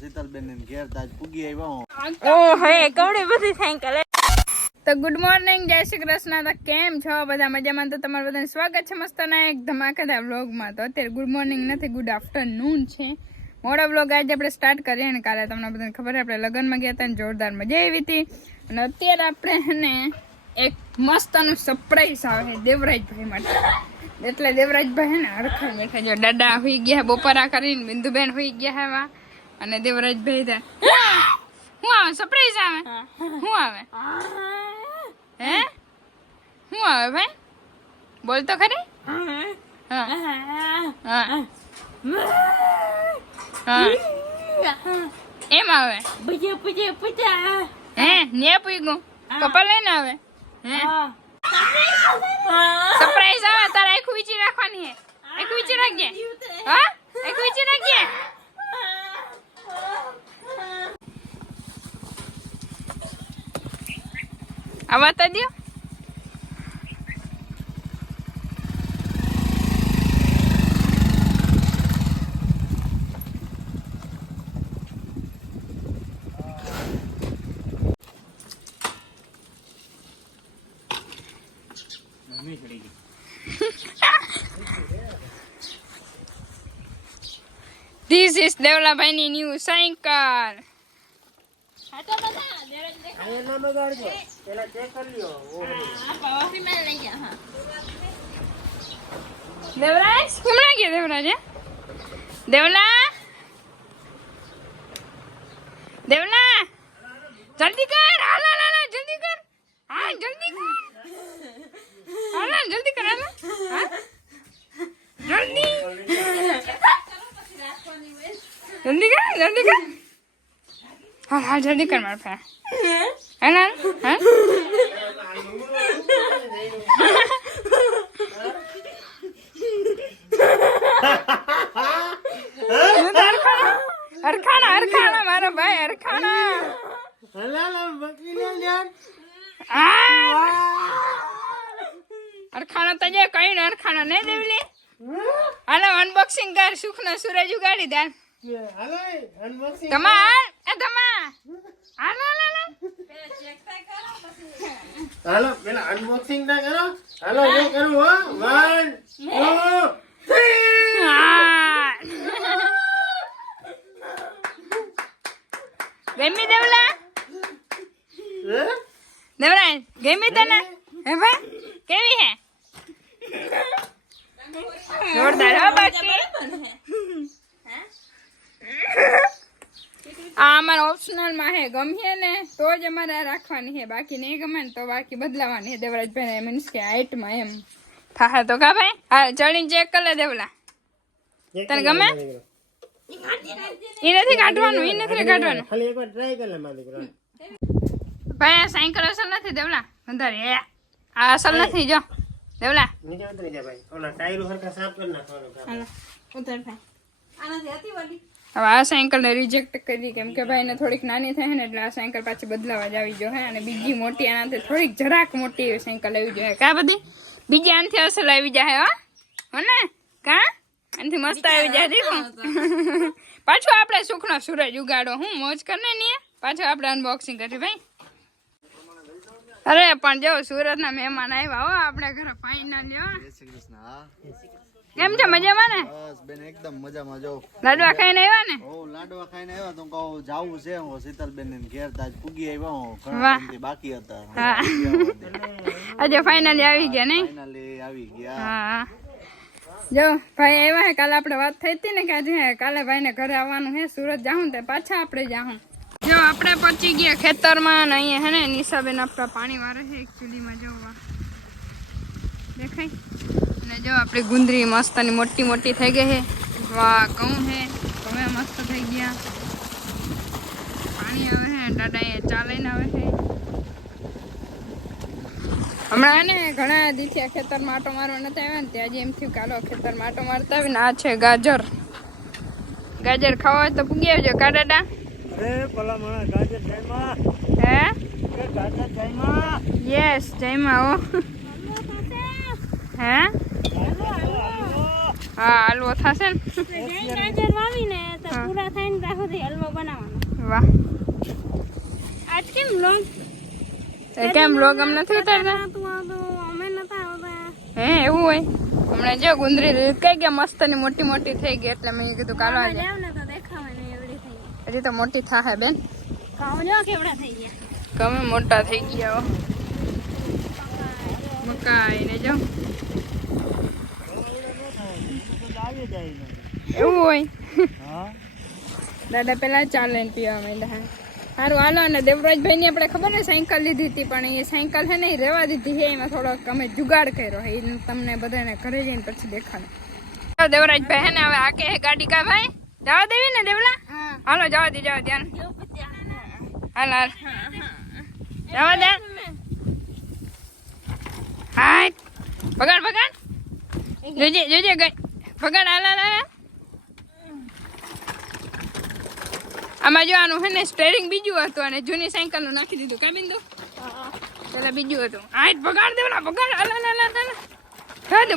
શીતલબેન ને ઘેર તાજ પૂગી આવ્યો. ઓ હે કવડી બધી સાયકલ. તો ગુડ મોર્નિંગ, જય શ્રી કૃષ્ણ. તો કેમ છો બધા? મજામાં? તો તમારું બધાનું સ્વાગત છે મસ્તના એક ધમાકેદાર વ્લોગમાં. તો અત્યારે ગુડ મોર્નિંગ નથી, ગુડ આફ્ટરનૂન છે. મોડા વ્લોગ આજે આપણે સ્ટાર્ટ કરીએ ને કાલે તમને બધાને ખબર છે આપણે લગ્નમાં ગયા હતા ને જોરદાર મજા આવી હતી. અને અત્યારે આપણે એને એક મસ્તનું સરપ્રાઈઝ આવે છે દેવરાજભાઈ માટે. એટલે દેવરાજભાઈ હે ને હરખા બેઠા જો દાદા હોઈ ગયા બપોરા કરીને, બિંદુબેન હોઈ ગયા હવે, અને દેવરાજભાઈ શું આવે સરપ્રાઈઝ આવે? શું આવે હે? શું આવે ભાઈ? બોલ તો ખરી. હા એમ આવે હે ને પૂછ્યું કપા લઈને આવે હે સરપ્રાઈઝ આવે. તારે આખું વિચી રાખવાની હે. આખું વિચી રાખજે. હા આખું વિચી રાખજે. આવા તો દો. This is દેવલાભાઈની ન્યુ સાયકલ. દેવરાજ હમણાં ગયા દેવરાજ દેવલા દેવલા જલ્દી કર. હાલ હાલ હાલ જલ્દી કર. હા જલ્દી કર. હાલ હાલ જલ્દી કર. હાલ જલ્દી જલ્દી કર. જલ્દી કર. હા હા જલ્દી કર મારા ફેર. હાલ હાલ હાલ. હરખાણા હરખાણા મારા ભાઈ હરખાણા. હરખાણા તો જે કઈ ને હરખાણા નહીં દેવલી. હાલો અનબોક્સિંગ કર. સુખ નો સૂરજ ઉગાડી દે. તમા એ તમા હાલો હાલો હાલો પેલા અનબોક્સિંગ ના કરો. હાલો હું કરું હો. 1 2 3 ગમી દેવલા? દેવલા ગમી તને? હે ભાઈ કેવી હે? જોરદાર હો બાકી. આ અમારા ઓપ્શનલ માં હે. ગમે ને તો જ અમારે રાખવાની હે, બાકી નહીં ગમે ને તો બાકી બદલાવાની હે. દેવરાજભાઈ મીન્સ કે હાઈટ માં એમ થાય તો કા ભાઈ. હા ચડીને ચેક કરી લે દેવલા. તને ગમે? એ નથી કાઢવાનું. એ નથી કાઢવાનું. ખાલી એકવાર ટ્રાય કર લે મારી દીકરા. ભાઈ આ સાયકલ અસલ નથી દેવલા. વધારે આ અસલ નથી. જો દેવલા નીચે ઉતરી જા ભાઈ. ઓલા ટાયર હરખા સાફ કરી નાખવાનું કામ. હાલો ઉતર ભાઈ. આનાથી હતી વાલી. હવે આ સાયકલ ને રિજેક્ટ કરી કેમ કે ભાઈ ને થોડીક નાની થાય ને એટલે આ સાયકલ પાછી બદલાવા જ આવી જો હે. અને બીજી મોટી આનાથી થોડીક જરાક મોટી એવી સાયકલ આવી જોઈએ કા બધી. બીજી આનાથી અસલ આવી જાય હો ને કા? આનાથી મસ્ત આવી જાય. દીકું પાછું આપણે સુખનો સૂરજ ઉગાડો. હું મોજ કરને નહીં. પાછું આપણે અનબોક્સિંગ કરી ભાઈ. અરે પણ જો સુરત ના મહેમાન આવ્યા હો આપણે ઘરે ફાઇનલ. જય શ્રી કૃષ્ણ. હા કેમ છે? મજામાં ને? બસ બેન એકદમ મજામાં. જો લાડવા ખાઈને આવ્યા ને? ઓ લાડવા ખાઈને આવ્યા તો કહું જાવું છે. હું શીતલબેન ને ઘેર તાજ પૂગી આવ્યો. ઘણા વાહ. ટાઈમથી બાકી હતા. હા આજે ફાઇનલી આવી ગયા નહીં? ફાઇનલી આવી ગયા. હા જો ભાઈ આવ્યા હે. કાલે આપણે વાત થઈ હતી ને કે આજે કાલે ભાઈ ને ઘરે આવવાનું હે. સુરત જાઉં તે પાછા આપણે જાઉં. જો આપણે પહોંચી ગયા ખેતરમાં ને અહીંયા હે ને નિશાબેન આપણા પાણી વારે છે એકચ્યુઅલીમાં. જોવા દેખાય ને? જો આપણી ગુંદરી મસ્તની મોટી મોટી થઈ ગઈ છે. વાહ ઘઉં છે. ઘઉં મસ્ત થઈ ગયા. પાણી આવે છે. દાદા અહીંયા ચા લઈને આવે છે. હમણાં ને ઘણા દિવસે ખેતરમાં આટો મારવા નતા આવ્યા ને ત્યાં એમ થયું કાલો ખેતરમાં આટો મારતા આવી ને. આ છે ગાજર. ગાજર ખાવા હોય તો પૂગી આવજો કા દાદા? અરે ભલા મને ગાજર જયમાં. હે ગાજર જયમાં. યસ જયમાં હો. હે હા હલવો થશે ને ગાજર વાવીને તો પૂરા થાય ને ત્યાં સુધી હલવો બનાવવાનો. વાહ આજ કેમ લોગ કેમ લોગ અમ નથી ઉતારતા તું આવતો અમે નતા આવતા. હે એવું હોય હમણાં જો ગુંદરી કઈ ગયા મસ્ત ની મોટી મોટી થઈ ગઈ એટલે મેં કીધું કાલો આજે જાવ ને તો દેખાવા નહીં એવડી થઈ ગઈ. હજી તો મોટી થાહે બેન કાઉ જો કેવડા થઈ ગયા. ગમે મોટા થઈ ગયા હો. મકાઈ ને જો એવું હોય હા દાદા પેલા ચાલે ને પીવા માંડ્યા સારું હાલો. અને દેવરાજભાઈ ની આપણે ખબર ને સાયકલ લીધી હતી પણ એ સાયકલ છે ને એ રહેવા દીધી છે એમાં થોડોક અમે જુગાડ કર્યો એ તમને બધાને ઘરે જઈને પછી દેખાડે. દેવરાજભાઈ હે ને હવે આ કે ગાડી કા ભાઈ જવા દેવી ને દેવલા હાલો જવા દે ધ્યાન હાલ હાલ જવા દે હાય ભગાડ ભગાડ જોજે જોજે ગઈ ભગાડ હાલ હાલ હાલ. આમાં જો આનું હે ને સ્ટેરિંગ બીજું હતું અને જૂની સાયકલ નું નાખી દીધું કા બિંદુ પેલા બીજું હતું. હાઈટ ભગાડ દેવલા ભગાડ હાલ હાલ હાલ હાલ હાલ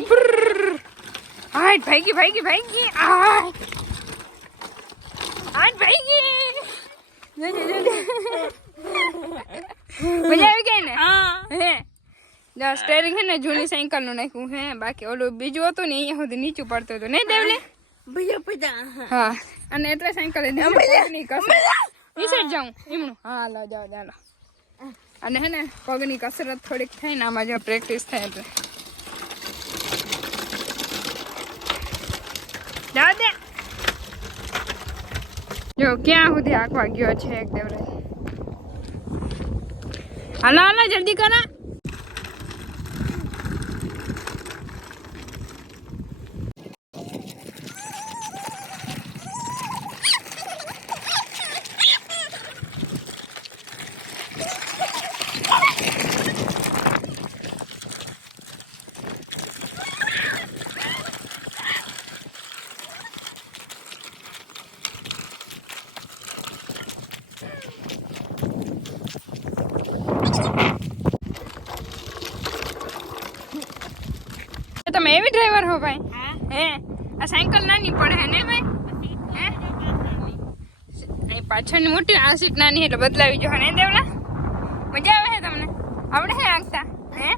હાઈટ ભાગી ભાગી ભાગી હાઈટ ભાગી જોજે જોજે મજા આવી ગઈ ને હે જો સ્ટેરિંગ હે ને જૂની સાયકલ નું નાખ્યું હે બાકી ઓલું બીજું હતું ને અહીંયા સુધી નીચું પડતું હતું નહીં દેવલે હા અને એટલે સાયકલ પગની કસરત વિસર જાઉં એમનું હા લો જાઓ ચાલો. અને હે ને પગની કસરત થોડીક થાય ને આમાં જો પ્રેક્ટિસ થાય એટલે જાઓ દે જો ક્યાં સુધી આંકવા ગયો છે એક દેવરાજ. હાલો હાલો જલ્દી કરો. તમે એવી ડ્રાઈવર હો ભાઈ હે આ સાયકલ નાની પડે હે ને ભાઈ હે પાછળની મોટી આ સીટ નાની એટલે બદલાવી જો ને દેવલા મજા આવે છે તમને આવડે હે આંકતા હે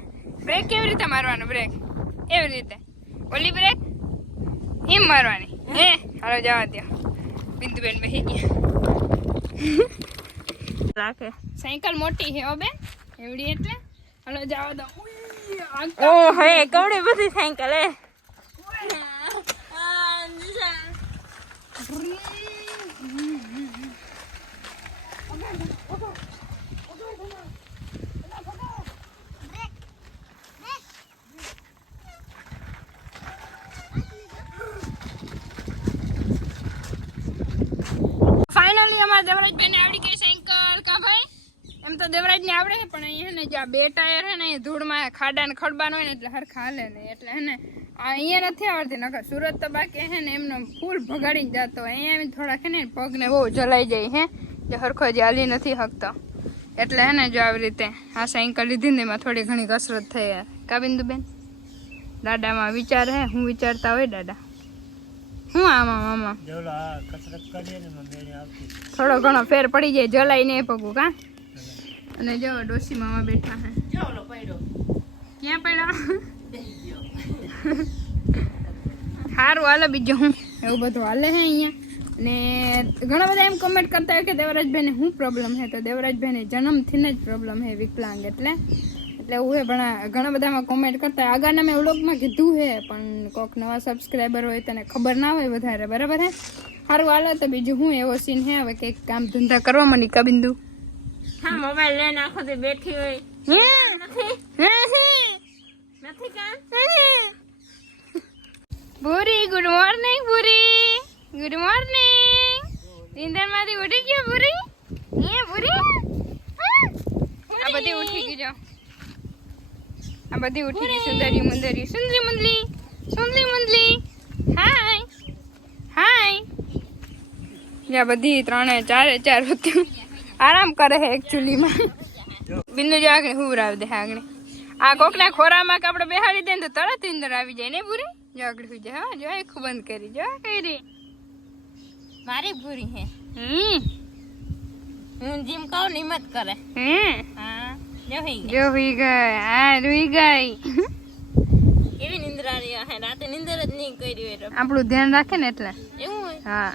બ્રેક કેવી રીતે મારવાનો બ્રેક એવી રીતે ઓલી બ્રેક એમ મારવાની હે હાલો જવા દો બિંદુબેન બેસી ગયા રાખે સાયકલ મોટી છે હો બેન એવડી એટલે હાલો જવા દો. ઓ હે કવડે બધી સાયકલ હે ફાઇનલી અમારા દેવરાજભાઈને આવડી ગઈ સાયકલ કા ભાઈ એમ તો દેવરાજને આવડે છે પણ અહીંયા ને જે આ બે ટાયર હે ને એ ધૂળમાં ખાડા ને ખડબાનો હોય ને એટલે હરખા હાલે ને એટલે હે ને અહીંયા નથી આવડતી નકર સુરત તો બાકી હે ને એમનો ફૂલ ભગાડી જતો અહીંયા થોડાક હે ને પગને બહુ જલાઈ જાય હે જે હરખો જે હાલી નથી શકતો એટલે હે ને જો આવી રીતે આ સાયકલ લીધી ને એમાં થોડી ઘણી કસરત થઈ યાર કા બિંદુબેન. દાદામાં વિચાર હે હું વિચારતા હોય દાદા હું આમાં મામા થોડો ઘણો ફેર પડી જાય જલાઈ નહીં પગું કા. અને જો ડોસી મામા બેઠા હે ક્યાં પડ્યા સારું હાલે બીજું હું એવું બધું હાલે હે અહીંયા. અને ઘણા બધા એમ કમેન્ટ કરતા હોય કે દેવરાજભાઈને શું પ્રોબ્લેમ છે તો દેવરાજભાઈને જન્મથી જ પ્રોબ્લેમ છે વિકલાંગ એટલે એવું હે ઘણા બધામાં કોમેન્ટ કરતા આગળના મેં વ્લોગમાં કીધું છે પણ કોઈક નવા સબસ્ક્રાઈબર હોય તને ખબર ના હોય વધારે બરાબર હે. સારું હાલે તો બીજું હું એવો સીન હે હવે કંઈક કામ ધંધા કરવા માંડી કા બિંદુ હા મોબાઈલ લઈને આખો દી બેઠી હોય નથી કામ. ભૂરી ગુડ મોર્નિંગ ભૂરી ગુડ મોર્નિંગ નીંદર માંથી ઉઠી ગયો ભૂરી એ ભૂરી આ બધી ઉઠી ગઈ જો આ બધી ઉઠી ગઈ સુંદરી મુંદરી સુંદરી મુંદલી સુંદરી મુંદલી હાય હાય યા બધી ત્રણે ચાર હોતી આરામ કરે છે એકચ્યુઅલીમાં બિંદુ જો આગળ હુવરાવી દે આગળ આ કોકના ખોરામાં કે આપણે બેહાડી દે ને તો તરત નીંદર આવી જાય ને પૂરી જો આગળ સુઈ જા હા જો આખું બંધ કરી જો કરી મારી ભૂરી હે હમ હું જીમ કહું ને હિંમત કરે હા જો હી જો હુઈ ગઈ હા હુઈ ગઈ કેવી નિંદ્રા રહી હે રાતે નિંદર જ નહીં કરી હોય તો આપણું ધ્યાન રાખે ને એટલે એવું હોય હા